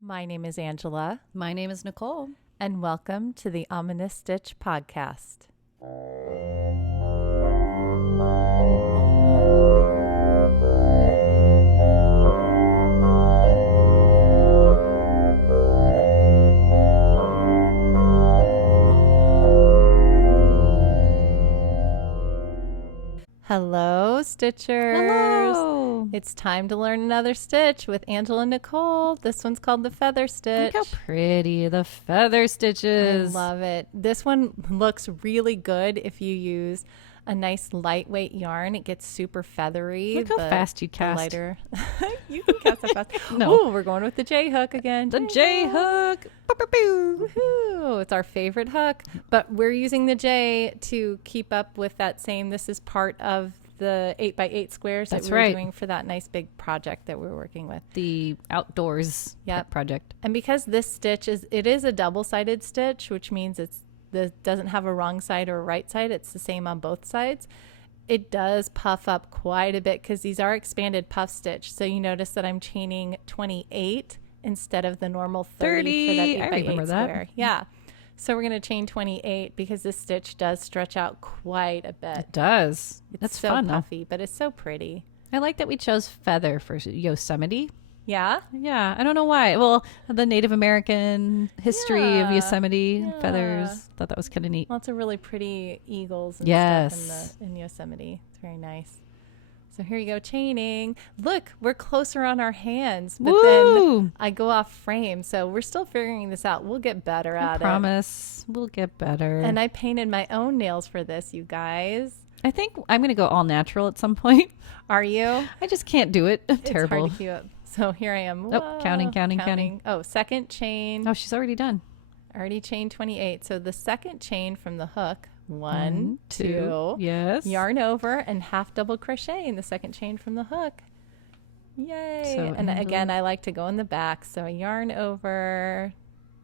My name is Angela, My name is Nicole. and welcome to the Ominous Stitch podcast. Hello, Stitchers. Hello. It's time to learn another stitch with Angela and Nicole. This one's called the feather stitch. Look how pretty the feather stitches. I love it. This one looks really good if you use a nice lightweight yarn. It gets super feathery. Look how fast you the cast. Lighter. You can cast it fast. No. Ooh, we're going with the J hook again. The J hook. Woohoo! It's our favorite hook, but we're using the J to keep up with that same. This is part of the 8x8 squares That's that we were right. doing for that nice big project that we were working with. The outdoors Yep. project. And because this stitch is a double-sided stitch, which means doesn't have a wrong side or a right side. It's the same on both sides. It does puff up quite a bit because these are expanded puff stitch. So you notice that I'm chaining 28 instead of the normal 30 for that 8x8 I remember that. square. Yeah. So we're going to chain 28 because this stitch does stretch out quite a bit. It does. It's That's so fun puffy, but it's so pretty. though. I like that we chose feather for Yosemite. Yeah. Yeah, I don't know why. Well, the Native American history of Yeah. Yosemite Yeah. feathers. Thought that was kind of neat. Lots of really pretty eagles and Yes. stuff in Yosemite. It's very nice. So here you go, chaining. Look, we're closer on our hands, but then Woo! I go off frame. So we're still figuring this out. We'll get better I at it. promise we'll get better. And I painted my own nails for this, you guys. I think I'm going to go all natural at some point. Are you? I just can't do it. I'm It's terrible. hard to keep up. So here I am. Oh, Whoa, counting. Oh, second chain. Oh, she's already done. Already chained 28. So the second chain from the hook. One, two. Yes. Yarn over and half double crochet in the second chain from the hook. Yay. So, and Angela- again, I like to go in the back. So I yarn over.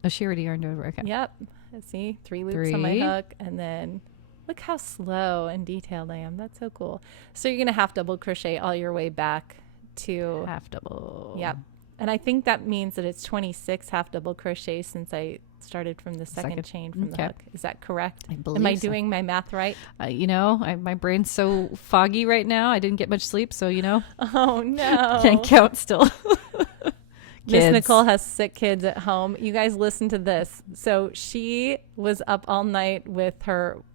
Oh, she already yarned over. Okay. Yep. See, 3 loops on my 3. hook. And then look how slow and detailed I am. That's so cool. So you're going to half double crochet all your way back to. Half double. Yep. And I think that means that it's 26 half double crochet since I started from the second chain from the Okay. hook. Is that correct? I believe Am I so. doing my math right? My brain's so foggy right now. I didn't get much sleep, so Oh, no. can't count still. Miss Kids. Nicole has sick kids at home. You guys listen to this. So she was up all night with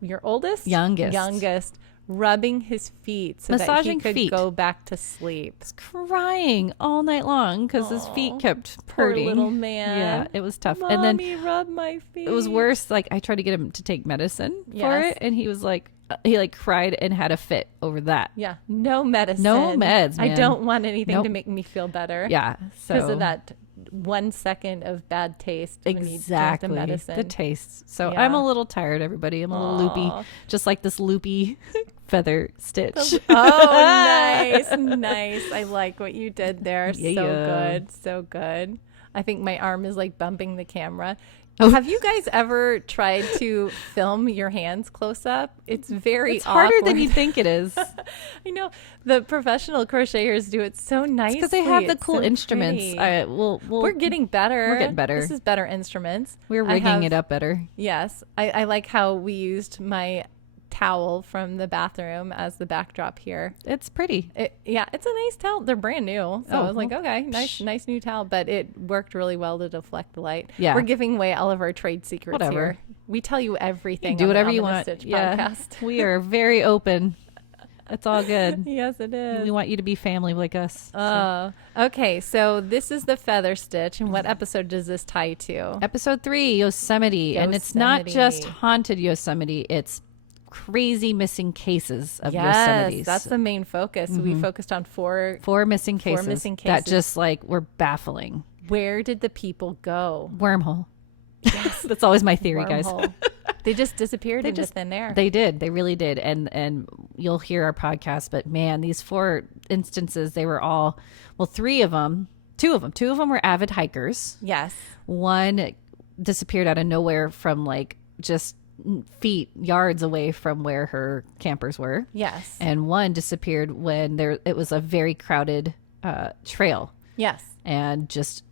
your oldest? Youngest. Rubbing his feet so Massaging that he could feet. go back to sleep. was crying all night long because his feet Aw, kept Poor hurting. little man. Yeah, it was tough. Mommy, And then rub my feet. it was worse. Like I tried to get him to take medicine for Yes. it, and he was like, he cried and had a fit over that. Yeah, no medicine. No meds, I man. don't want anything Nope. to make me feel better. Yeah, Because so of that 1 second of bad taste when you drink exactly the medicine. the taste. So Yeah. I'm a little tired, everybody. I'm a little Aw. loopy, just like this loopy feather stitch. Oh, nice, nice. I like what you did there. So Yeah. good, so good. I think my arm is like bumping the camera. Oh. Have you guys ever tried to film your hands close up? It's very It's harder than awkward. you think it is. I know the professional crocheters do it so nicely. Because they have the It's cool so instruments. pretty. We're getting better. we're getting better. This is better instruments. we're I rigging have- it up better. Yes. I like how we used my towel from the bathroom as the backdrop here. It's pretty. Yeah, it's a nice towel. They're brand new. So I was like, well, okay, nice new towel. But it worked really well to deflect the light. Yeah. We're giving away all of our trade secrets Whatever. here. We tell you everything. Do on the whatever you Ominous want. Stitch Yeah, podcast. we are very open. It's all good. Yes, it is. We want you to be family like us. Oh, okay. So this is the feather stitch. And what episode does this tie to? Episode 3, Yosemite. And it's not just Yosemite. haunted Yosemite. It's crazy missing cases of Yes, Yosemite. that's the main focus. We focused on four missing cases. missing That cases. just were baffling. Where did the people go? Wormhole. Yes. That's always my theory, guys. Wormhole. They just disappeared They into just- thin air. They did. They really did. And you'll hear our podcast, but man, these 4 instances, they were all, well, 3 of them, 2 of them were avid hikers. Yes. One disappeared out of nowhere from just yards away from where her campers were. Yes. And one disappeared when it was a very crowded trail Yes. and just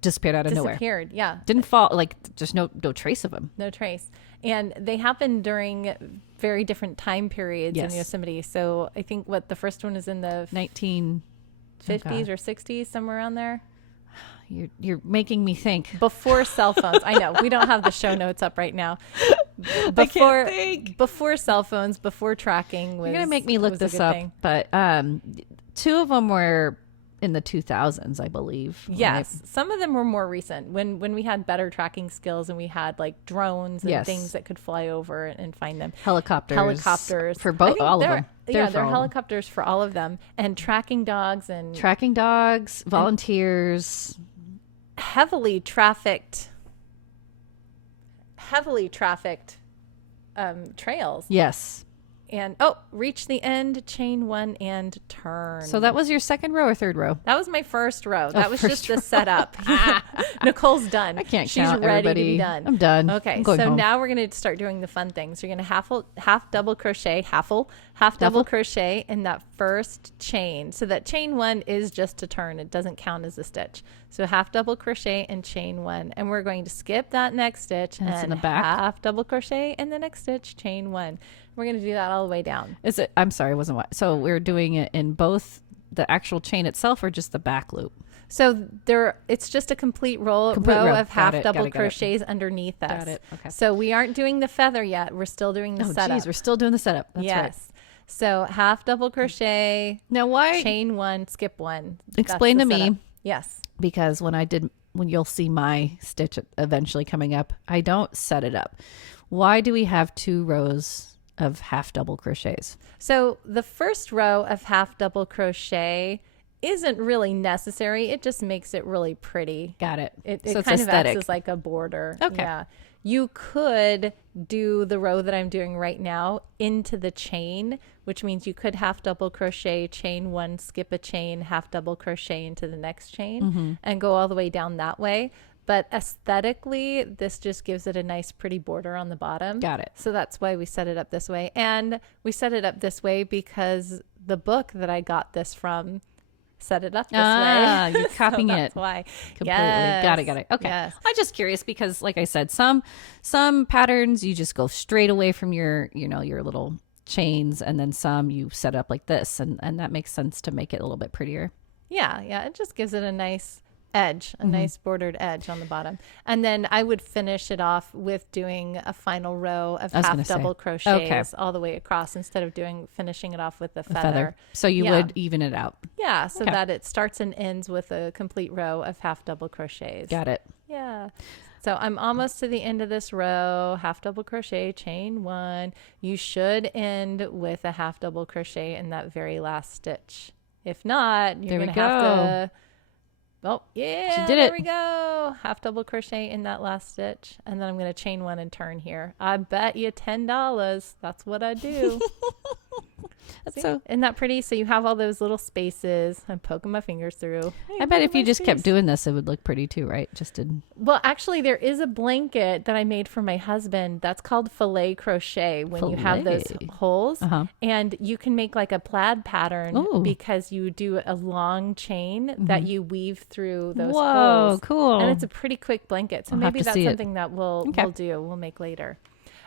disappeared out of nowhere. Disappeared, yeah. Didn't fall, like just no trace of them. No trace. And they happen during very different time periods Yes. in Yosemite. So I think the first one is in the 1950s 50s or 60s, somewhere around there. You're making me think. Before cell phones. I know. We don't have the show notes up right now. I can't think. Before cell phones, before tracking was. You're gonna make me look was a this good up, thing. but two of them were in the 2000s, I believe. Yes, some of them were more recent when we had better tracking skills and we had like drones and Yes. things that could fly over and find them. Helicopters for I both, think all of they're- them. Yeah, for they're all of them. helicopters for all of them, and tracking dogs and Tracking dogs, volunteers. heavily trafficked trails. Yes. And reach the end, chain one, and turn. So that was your second row or third row? That was my first row. That was just first the setup. Nicole's done. I can't She's count, ready everybody. to be done. I'm done. Okay, I'm going so home. now we're going to start doing the fun things. You're going to half double crochet, half double crochet in that first chain. So that chain one is just a turn. It doesn't count as a stitch. So half double crochet and chain one. And we're going to skip that next stitch And it's in the back? half double crochet in the next stitch, chain one. We're going to do that all the way down. Is it? I'm sorry, it wasn't what. So we're doing it in both the actual chain itself or just the back loop? So it's just a complete row row. of Got half it, double got it, got it. crochets underneath us. Got it, okay. So we aren't doing the feather yet. We're still doing the Oh, setup. geez, we're still doing the setup. That's right. Yes. So half double crochet, Now, why? chain one, skip one. Explain That's to the me. setup. Yes. Because when you'll see my stitch eventually coming up, I don't set it up. Why do we have 2 rows of half double crochets? So the first row of half double crochet isn't really necessary. It just makes it really pretty. Got it. It So it's kind of aesthetic. acts as like a border. Okay. Yeah. You could do the row that I'm doing right now into the chain, which means you could half double crochet, chain one, skip a chain, half double crochet into the next chain and go all the way down that way. But aesthetically, this just gives it a nice pretty border on the bottom. Got it. So that's why we set it up this way. And we set it up this way because the book that I got this from set it up this way. You're copying That's it. why. Completely. Yes. Got it. Okay. Yes. I'm just curious because, like I said, some patterns you just go straight away from your little chains, and then some you set up like this, and that makes sense to make it a little bit prettier. Yeah. It just gives it a nice edge, a nice bordered edge on the bottom. And then I would finish it off with doing a final row of I was gonna half say. double crochets all the way across instead of finishing it off with a feather. So you Yeah. would even it out. Yeah, so Okay. that it starts and ends with a complete row of half double crochets. Got it. Yeah. So I'm almost to the end of this row, half double crochet, chain one. You should end with a half double crochet in that very last stitch. If not, you're There we going to have go. to, oh yeah, She did there it. we go. Half double crochet in that last stitch. And then I'm going to chain one and turn here. I bet you $10. That's what I do. That's See? so. Isn't that pretty? So you have all those little spaces. I'm poking my fingers through. Hey, I bet if look at you my just kept space. doing this, it would look pretty too, right? Just did. Well, actually, there is a blanket that I made for my husband. That's called filet crochet when you have those Filet. holes. Uh-huh. And you can make like a plaid pattern Ooh. because you do a long chain that you weave through those Whoa, holes. cool. And it's a pretty quick blanket. So I'll have maybe to that's see it. something that we'll do. We'll make later.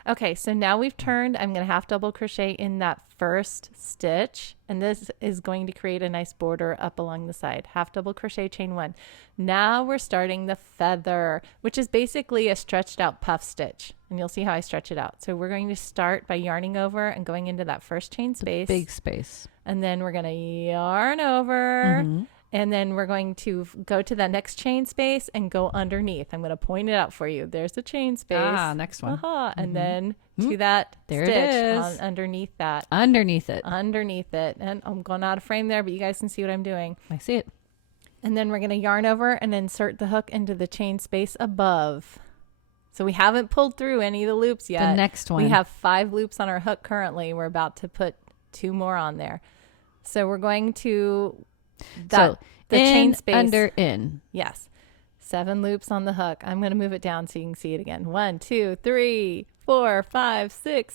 Okay, so now we've turned. I'm going to half double crochet in that first stitch, and this is going to create a nice border up along the side. Half double crochet, chain one. Now we're starting the feather, which is basically a stretched out puff stitch, and you'll see how I stretch it out. So we're going to start by yarning over and going into that first chain space, Big space. and then we're going to yarn over. And then we're going to go to that next chain space and go underneath. I'm going to point it out for you. There's the chain space. Next one. And then to that There it stitch is. underneath that. Underneath it. Underneath it. And I'm going out of frame there, but you guys can see what I'm doing. I see it. And then we're going to yarn over and insert the hook into the chain space above. So we haven't pulled through any of the loops yet. The next one. We have 5 loops on our hook currently. We're about to put 2 more on there. So we're going to So the in, chain space under, in. Yes. 7 loops on the hook. I'm going to move it down so you can see it again. 1, 2, 3, 4, 5, 6,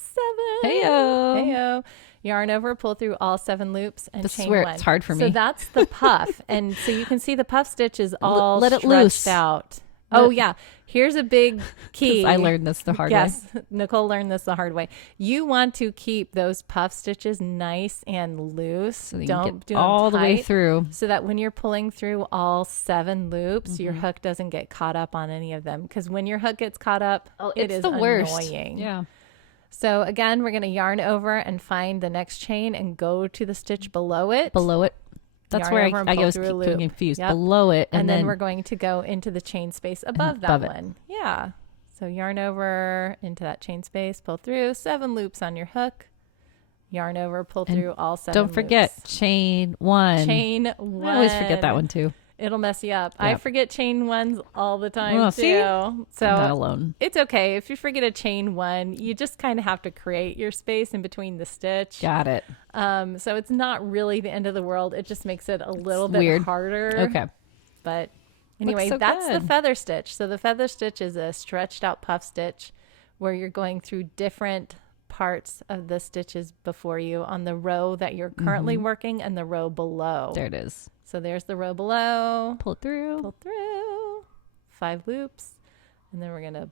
7. Heyo. Heyo. Yarn over, pull through all 7 loops, and chain 1. It's hard for me. So that's the puff. And so you can see the puff stitch is all let it stretched loose. out. Oh, yeah. Here's a big key. I learned this the hard way. Yes, Nicole learned this the hard way. You want to keep those puff stitches nice and loose. So you Don't get do all them the way tight, through. so that when you're pulling through all 7 loops, your hook doesn't get caught up on any of them. Because when your hook gets caught up, it is the worst. annoying. Yeah. So again, we're going to yarn over and find the next chain and go to the stitch below it. Below it. That's Yarn where over and I pull was through a keep loop. getting confused. Yep. Below it. And then we're going to go into the chain space above that above it. one. Yeah. So yarn over into that chain space, pull through 7 loops on your hook. Yarn over, pull through all 7 don't forget loops. chain 1. Chain 1. I always forget that one too. It'll mess you up. I Yep. forget chain 1s all the time Well, too. see? So I'm not alone. it's okay. If you forget a chain 1, you just kind of have to create your space in between the stitch. Got it. So it's not really the end of the world. It just makes it a little bit weird. harder. Okay. But anyway, so that's the good. feather stitch. So the feather stitch is a stretched out puff stitch where you're going through different parts of the stitches before you on the row that you're currently working and the row below. There it is. So there's the row below. Pull it through. Pull through 5 loops. And then we're going to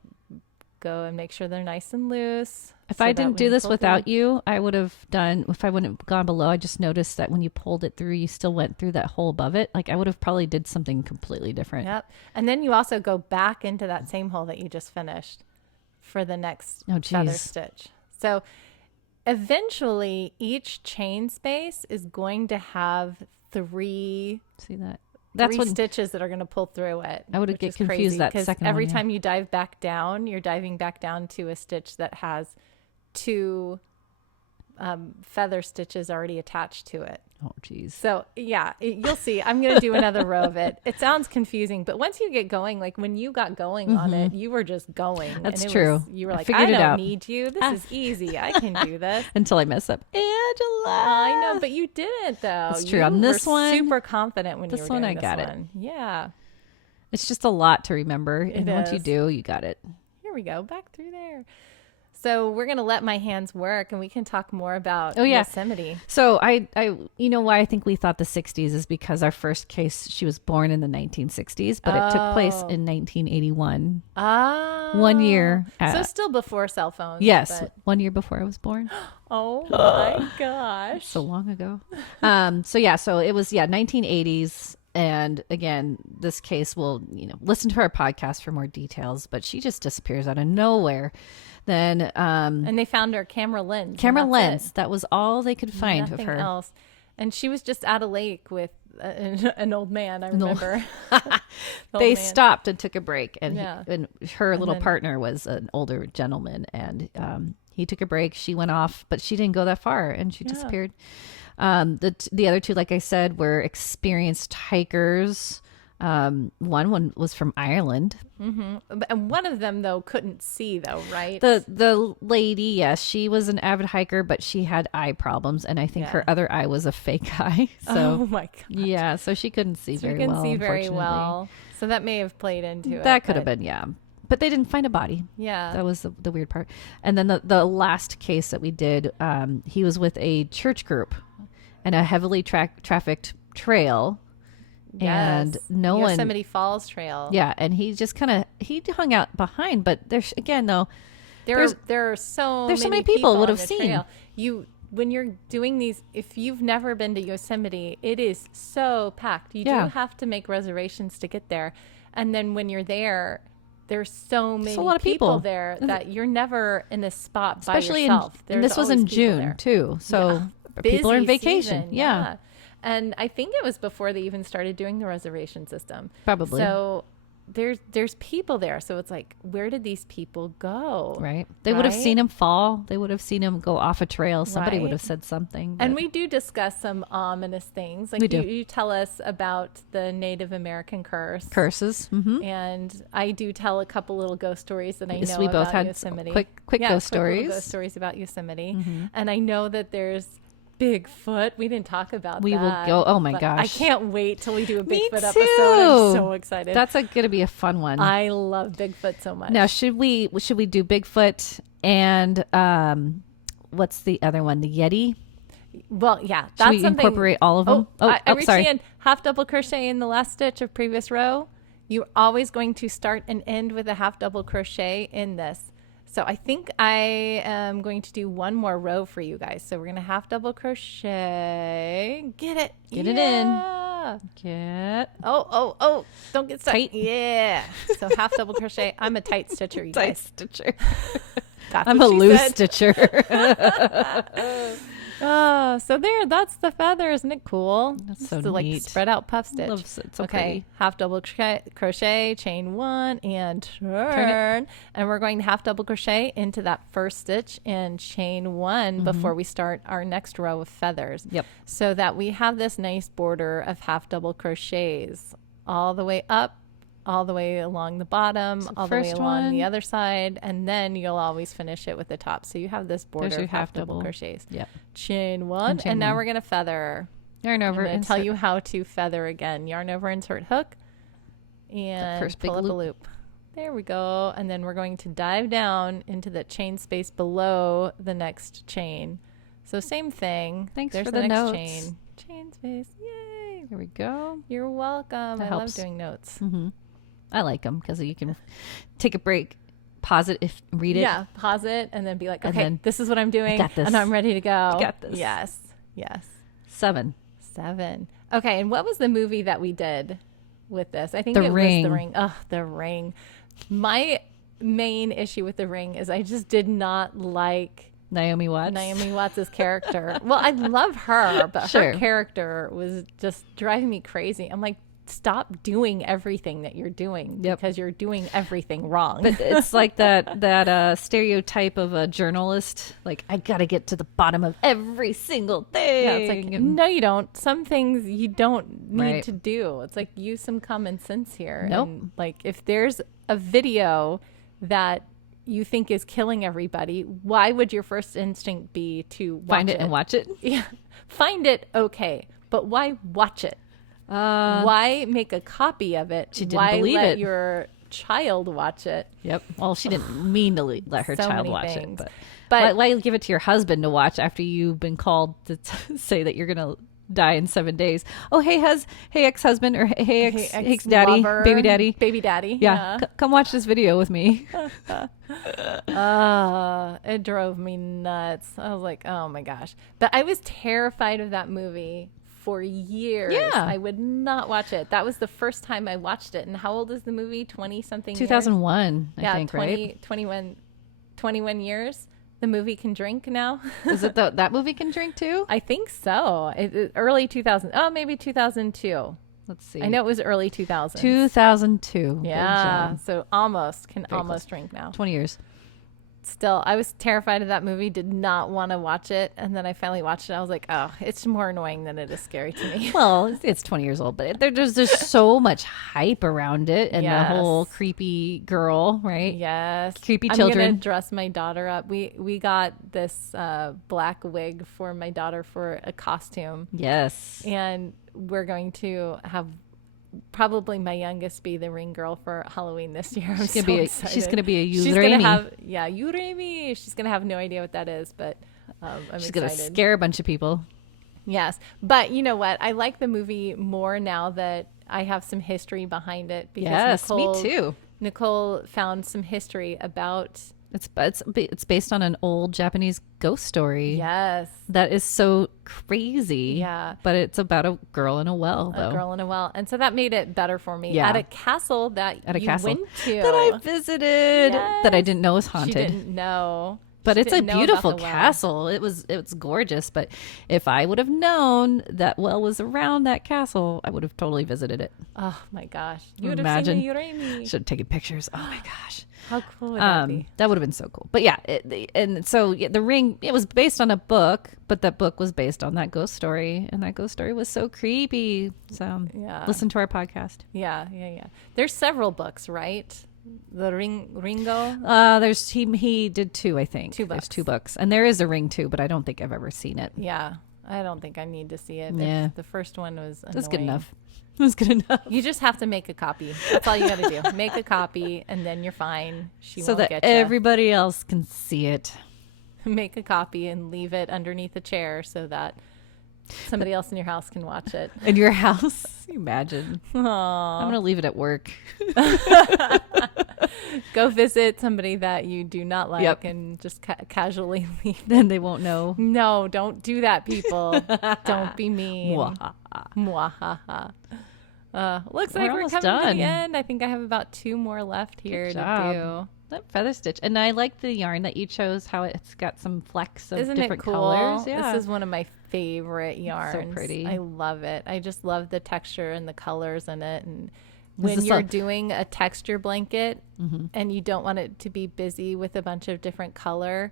go and make sure they're nice and loose. If so I that didn't when do you this pull without through- you, I would have done, if I wouldn't have gone below, I just noticed that when you pulled it through, you still went through that hole above it. Like I would have probably did something completely different. Yep. And then you also go back into that same hole that you just finished for the next Oh, feather geez. stitch. So eventually each chain space is going to have 3 See that? That's what stitches that are going to pull through it. I would which get is confused crazy, that 'cause second every one, yeah. time you dive back down, you're diving back down to a stitch that has 2 feather stitches already attached to it. Oh, geez. So yeah, you'll see. I'm going to do another row of it. It sounds confusing, but once you get going, like when you got going on it, you were just going. and That's it true. was- you were I like, figured I it don't out. need you. This is easy. I can do this. Until I mess up. Angela. I know, but you didn't though. That's true. You On this were one- super confident when this you were one, doing I this got it. one. Yeah. It's just a lot to remember. And once you is. do, you got it. Here we go. Back through there. So we're going to let my hands work and we can talk more about Oh, yeah. Yosemite. So I, you know why I think we thought the 60s is because our first case, she was born in the 1960s, but it took place Oh. in 1981. Ah. 1 year. So still before cell phones. Yes. but- 1 year before I was born. Oh my gosh. So long ago. So it was, 1980s. And again, this case will, listen to our podcast for more details, but she just disappears out of nowhere. Then, And they found her camera lens. camera and that's lens. That was all they could it. find Nothing of her. else. And she was just at a lake with an old man, I remember. The old They man. stopped and took a break, and, Yeah. and her little then- partner was an older gentleman, and he took a break. She went off, but she didn't go that far, and she Yeah. disappeared. The other two, like I said, were experienced hikers. One was from Ireland. And one of them, though, couldn't see, though, right? The lady, yes, she was an avid hiker, but she had eye problems, and I think Yeah. her other eye was a fake eye. So oh, my God. yeah, so she couldn't see So very you can well. see very unfortunately. well. So that may have played into it. That could have but- been, yeah. But they didn't find a body. Yeah. That was the weird part. And then the last case that we did, he was with a church group and a heavily trafficked trail. And Yes. no one, Yosemite Falls Trail. yeah. And he just he hung out behind, but there's, again, though, There are so many people would on have the seen. trail. When you're doing these, if you've never been to Yosemite, it is so packed. You Yeah. do have to make reservations to get there. And then when you're there, there's so many a lot of people. there that you're never in a spot especially by yourself. and this was in always people June there. too. So people are in Busy vacation. season, Yeah, And I think it was before they even started doing the reservation system. probably. So there's people there. So it's like, where did these people go? Right. They would have Right? seen him fall. They would have seen him go off a trail. Somebody would Right. have said something. And but- we do discuss some ominous things. Like We do. You tell us about the Native American curse. curses. Mm-hmm. And I do tell a couple little ghost stories that I Yes, know we about both had Yosemite. quick ghost quick little stories. ghost stories about Yosemite. Mm-hmm. And I know that there's Bigfoot. We didn't talk about We that. will go- oh my but gosh. I can't wait till we do a Me Bigfoot too. episode. I'm so excited. That's going to be a fun one. I love Bigfoot so much. Now, should we do Bigfoot And what's the other one? The Yeti? Well, yeah, Should that's we something. incorporate all of them? I reached sorry. the end. Half double crochet in the last stitch of previous row. You're always going to start and end with a half double crochet in this. So I think I am going to do one more row for you guys. So we're going to half double crochet. Get it. Get it in. Get. Oh. Don't get stuck. Tight. Yeah. So half double crochet. I'm a tight stitcher, you Tight guys. stitcher. That's I'm what a she loose said. stitcher. Oh, so that's the feather. Isn't it cool? That's so It's like neat. spread out puff stitch. Loves it. So okay, pretty. half double crochet, chain one, and turn. And we're going to half double crochet into that first stitch and chain one before we start our next row of feathers. Yep. So that we have this nice border of half double crochets all the way up, all the way along the bottom, all the way first along one. the other side, and then you'll always finish it with the top. So you have this border your of half half double double. crochets. Yep. Chain one, and, chain now one. we're going to feather. Yarn over. I'm going to tell insert. you how to feather again. Yarn over, insert hook, and first big pull up a loop. loop. There we go. And then we're going to dive down into the chain space below the next chain. So same thing. Thanks There's for the the next notes. chain. Chain space. Yay. Here we go. You're welcome. That I helps. love doing notes. Mm-hmm. I like them because you can take a break, pause it, read it. Yeah, pause it and then be like, And okay, then, this is what I'm doing. got this. And I'm ready to go. I got this. Yes. 7. 7. Okay, and what was the movie that we did with this? I think The it Ring. was The Ring. Oh, The Ring. My main issue with The Ring is I just did not like Naomi Watts. Naomi Watts' character. Well, I love her, but Sure. her character was just driving me crazy. I'm like, stop doing everything that you're doing Yep. because you're doing everything wrong. But it's like that stereotype of a journalist. Like, I got to get to the bottom of every single thing. yeah, it's like, And- no, you don't. Some things you don't need Right. to do. It's like, use some common sense here. Nope. And like, if there's a video that you think is killing everybody, why would your first instinct be to Find it and watch it. Yeah, find it, okay, but why watch it? Why make a copy of it? She didn't why believe let it. your child watch it? Yep. Well, she didn't mean to let her So child many watch things. it. But why give it to your husband to watch after you've been called to say that you're going to die in 7 days? Oh, hey, ex-husband, or hey, ex-daddy, lover, baby daddy. baby daddy. Yeah. Come watch this video with me. It drove me nuts. I was like, oh my gosh. But I was terrified of that movie for years. Yeah. I would not watch it. That was the first time I watched it. And how old is the movie? 20 something 2001, years? I think, 20, right? 21 years. The movie can drink now. Is it that movie can drink too? I think so. Early 2000. Oh, maybe 2002. Let's see. I know it was early 2000. 2002. Good Yeah. job. So almost can Very almost drink now. 20 years. Still, I was terrified of that movie, did not want to watch it. And then I finally watched it. I was like, oh, it's more annoying than it is scary to me. Well, it's 20 years old, but there's so much hype around it, and the Yes. whole creepy girl, right? Yes. Creepy I'm children. going to dress my daughter up. We got this black wig for my daughter for a costume. Yes. And we're going to have probably my youngest be the ring girl for Halloween this year. I'm She's gonna so she's gonna be a She's gonna Yuremi. have Yuremi. She's gonna have no idea what that is, but I'm She's excited. gonna scare a bunch of people. Yes, but you know what? I like the movie more now that I have some history behind it. Because Yes, Nicole, me too. Nicole found some history about. It's based on an old Japanese ghost story. Yes, That is so crazy. Yeah. But it's about a girl in a well, though. a girl in a well, and so that made it better for me. Yeah. At a castle that At a you castle went to that I visited that I Yes. didn't know was She haunted. didn't know. But She it's a didn't know about beautiful the well. castle. It was gorgeous. But if I would have known that well was around that castle, I would have totally visited it. Oh my gosh! You would Imagine. have seen the Yuremi. Should have taken pictures. Oh my gosh. How cool would that be? That would have been so cool. But yeah, and so The Ring, it was based on a book, but that book was based on that ghost story, and that ghost story was so creepy. So Yeah. listen to our podcast. Yeah. There's several books, right? The Ringo. There's he did 2, I think. Two There's books. 2 books, and there is a Ring too, but I don't think I've ever seen it. Yeah, I don't think I need to see it. Yeah. The first one was annoying. That's good enough. was good enough. You just have to make a copy. That's all you got to do. Make a copy, and then you're fine. She So won't that get you. everybody else can see it. Make a copy and leave it underneath a chair so that somebody else in your house can watch it. In your house? Imagine. I'm Aww. going to leave it at work. Go visit somebody that you do not like Yep. and just casually leave. Then they won't know. No, don't do that, people. Don't be mean. Mwahaha. Mwahaha. Looks We're like we're almost coming to done. the end. I think I have about 2 more left here Good to job. do. That feather stitch. And I like the yarn that you chose, how it's got some flecks of Isn't different it cool? colors. Yeah. This is one of my favorite yarns. pretty. I love it. I just love the texture and the colors in it. And Is when this you're a- doing a texture blanket Mhm. and you don't want it to be busy with a bunch of different color,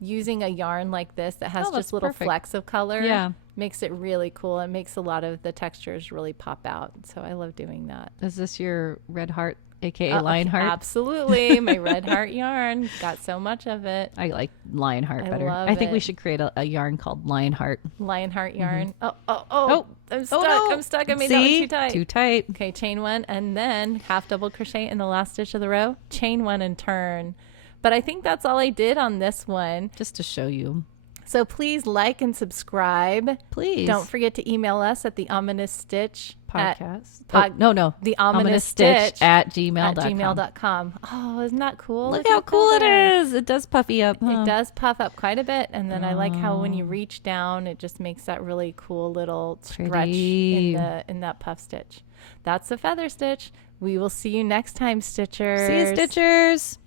using a yarn like this that has Oh, that's just little perfect. flecks of color Yeah. makes it really cool. It makes a lot of the textures really pop out. So I love doing that. Is this your red heart, aka lion heart? Absolutely. My red heart yarn. Got so much of it. I like lion heart I better. love I think we it. should create a yarn called lion heart. Lionheart yarn. Oh, Oh. I'm stuck. no. I'm stuck. I made that one See? too tight. Too tight. Okay, chain 1 and then half double crochet in the last stitch of the row, chain 1 and turn. But I think that's all I did on this one. Just to show you. So please like and subscribe. Please. Don't forget to email us at the ominous stitch Podcast. pod- no. the Ominous stitch stitch at at gmail.com. gmail.com. Oh, isn't that cool? Look how cool it is. It does puffy up. Huh? It does puff up quite a bit, and then I like how when you reach down, it just makes that really cool little stretch Pretty. in that puff stitch. That's the feather stitch. We will see you next time, Stitchers. See you, Stitchers.